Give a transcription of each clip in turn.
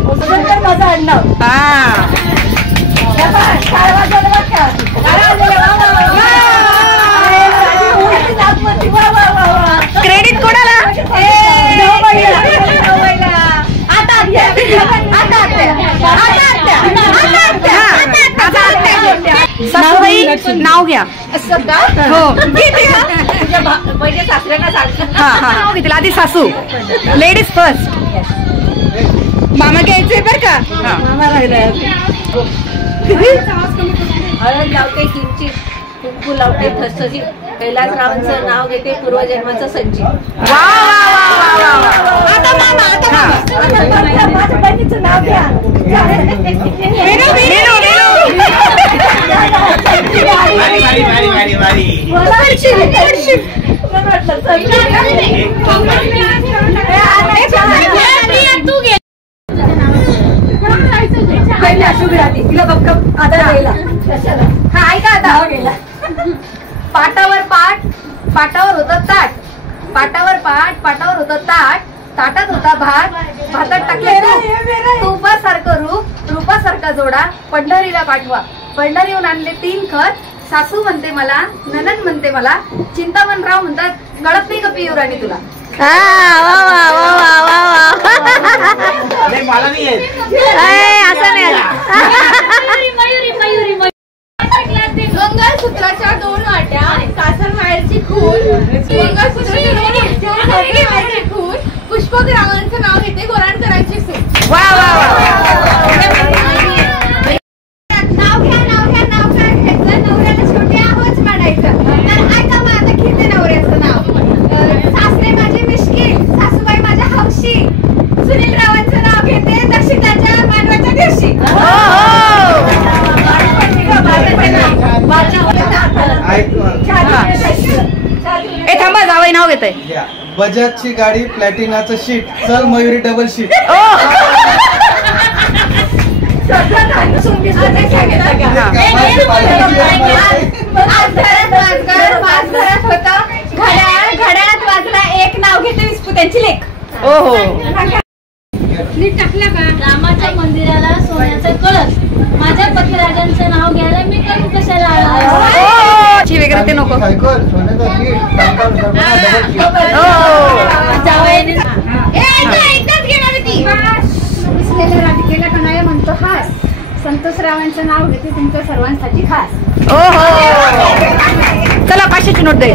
माझं आडनाव. क्रेडिट कोणाला? सासूबाई नाव घ्या. हो पहिले सासऱ्यांना सांग. नाव घेतील आधी सासू. Ladies first. मामा घ्यायचे बर का. हळद लावते किंचित, कुंकू लावते ठसठशीत, कैलासरावांचं नाव घेते पूर्वजन्माचं संचित. माझ्या बहिणीचं नाव घ्या. तिला गपगप आधार गेला. हा ऐका आता. गेला. पाटावर पाट, पाटावर होतं ताट, पाटावर पाट, पाटावर होतं ताट, ताटात होता भात, भातात टाकले तुपासारखं रूप, रूपासारखा जोडा, पंढरीला पाठवा, पंढरीहून आणले 3 खत. सासू म्हणते मला, ननद म्हणते मला, चिंतामणराव म्हणतात कळत नाही का पियुराणी तुला. मंगळसूत्राच्या 2 वाट्या, सासर माहेरची खून, मंगळसूत्राच्या 2 वाट्या खून, पुष्पक रावांचं नाव घेते गोराण करायची सून. नाव घ्या नाव घ्या नाव काय घ्यायचं, नवऱ्याला शेवटी आहोच म्हणायचं. तर ऐका मग आता घेते नवऱ्याचं नाव. सासरे माझे मिश्किल, सासूबाई माझ्या हौशी, सुनील रावांचं नाव घेते दक्षिणाच्या मानवाच्या दिवशी. ए थांबा जावई नाव घेतय. बजाजची गाडी, प्लॅटिनाचं शीट, चल मयुरी डबल शीट. घड्याळात वाजला 1 नाव घेते विस्पुत्यांची लेख. ओहो नीट टाकला का? रामाच्या मंदिराला सोन्याचा कळस, माझ्या पतिराजांचं नाव घ्यायला मी करू कशाला? वगैरे ते नको. राधिकेला कणाया म्हणतो हास, संतोषरावांचं नाव घेते तुमच्या सर्वांसाठी खास. चला 500ची नोट दे.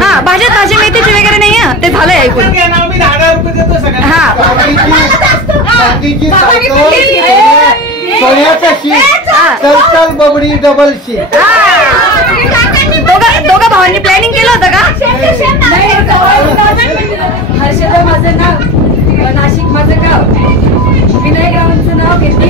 हा भाज्या ताजी मेथीची वगैरे नाही आहे ते झालंय ऐकून. सोन्याचा शीट, चल बबडी डबल शीट. दोघा भावांनी प्लॅनिंग केलं होतं का? हर्षदा माझं नाव, नाशिक माझं गाव, विनायकरावांचं नाव घेते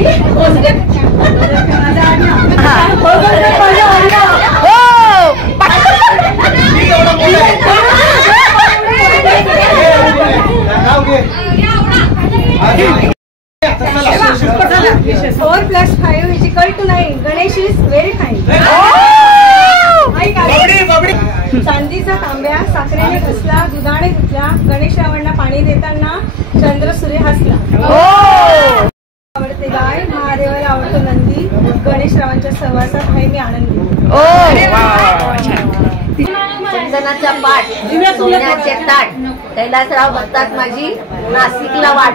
गणेश इज व्हेरी फाईन. चांदीचा तांब्या साखरेने घसला, दुधाने धुतला, गणेशरावांना पाणी देताना चंद्र सूर्य हसला. आवडते गाय, महादेवाला आवडतो नंदी, गणेशरावांच्या सहवासात आहे मी आनंदी. चंदनाचा पाठ, सोन्याचे ताट, कैलासराव बघतात माझी नाशिकला वाट.